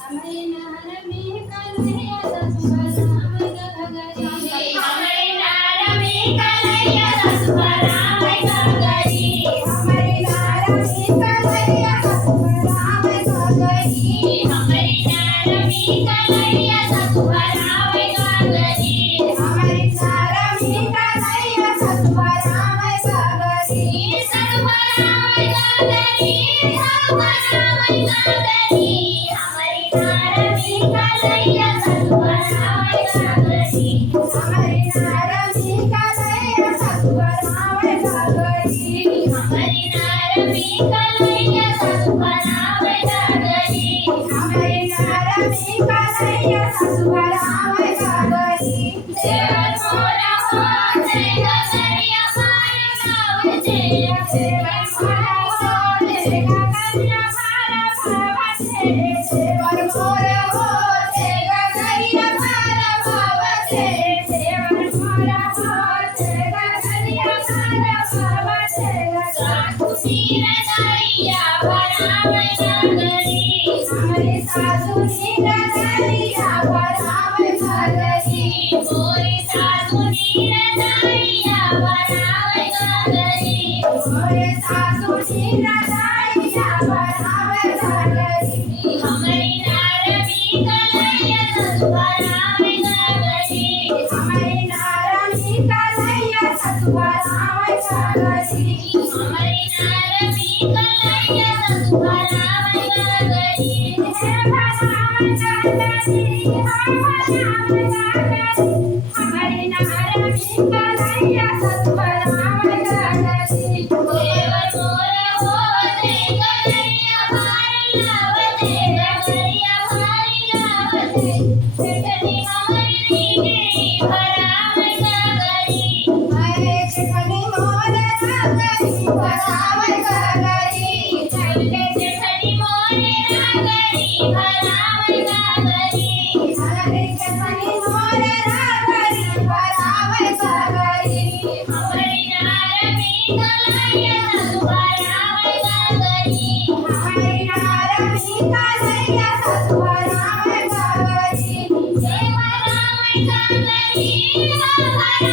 हमारे नार में कन्हैया ससुर राम गगरी हमारे नार में कन्हैया ससुर राम गगरी हमारे नार में कन्हैया ससुर राम गगरी हमारे नार में कन्हैया ससुर राम गगरी हमारे नार में कन्हैया ससुर राम गगरी ससुर राम गगरी ससुर राम गगरी कन्हैया ससुर राम गगरी हमारे नार में कन्हैया ससुर राम गगरी हमारे नार में कन्हैया ससुर राम गगरी हमारे नार में कन्हैया ससुर राम गगरी देवर मोरा हो जय गगरिया मारे गाव जय देवर मोरा हो जय गगरिया मारा भाव जय देवर मोरा हो सासू नीरदैया बराम गगरी मोरे सासू नीरदैया बराम गगरी मोरे सासू नीरदैया बराम गगरी हमारे नार में कन्हैया ससुर राम गगरी हमारे नार में कन्हैया ससुर राम गगरी हमारे नार में कन्हैया ससुर राम गगरी हमारे नार में कन्हैया ससुर राम गगरी देवर मोरा हो जय गगरिया मारी लाव जय गगरिया मारी लाव जय जेठनी हमारी नीगेरी बराम गगरी हरे जेठनी मोर गगरी बराम गगरी चले जेठनी मोर गगरी बराम गगरी हरे जेठनी मोर गगरी बराम गगरी हमारे नार में कन्हैया ससुर राम गगरी हमारे नार में कन्हैया ससुर राम गगरी देवर राम गगरी राम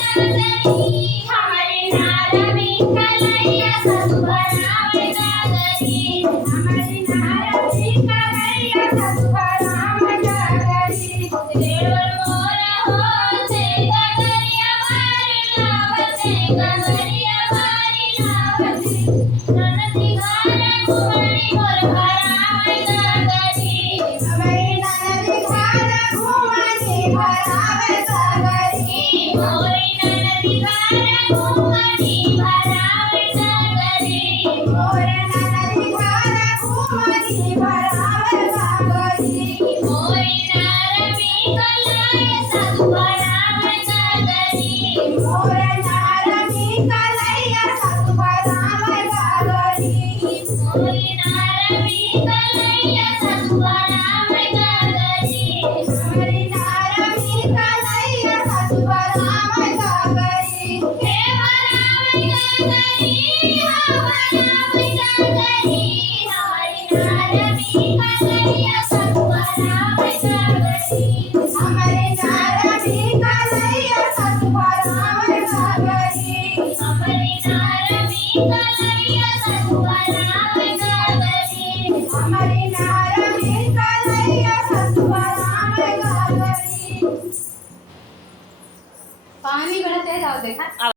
गगरी हमारे नार में कन्हैया ससुर राम गगरी हमारे नार में कन्हैया ससुर राम गगरी देवर मोरा हो जय गगरिया मारी लाव जय गगरिया मारी लाव जय ननदी घर घुमनी मोर बराम गगरी हमारे ननदी घर घुमनी बराम गगरी मोरे ननदी घर घुमनी बराम गगरी मोरे ननदी घर घुमनी बराम गगरी मोरे नार में कन्हैया ससुर राम गगरी मोरे नार में कन्हैया ससुर राम गगरी मोरे नार में कन्हैया ससुर राम गगरी हमारे नार में कन्हैया ससुर राम गगरी हे बराम गगरी हा बराम गगरी हमारे नार में कन्हैया ससुर राम गगरी हमारे नार में कन्हैया ससुर राम गगरी हमारे नार में कन्हैया ससुर राम गगरी हमारे नार में कन्हैया ससुर राम गगरी पानी भरत है जाओ देखा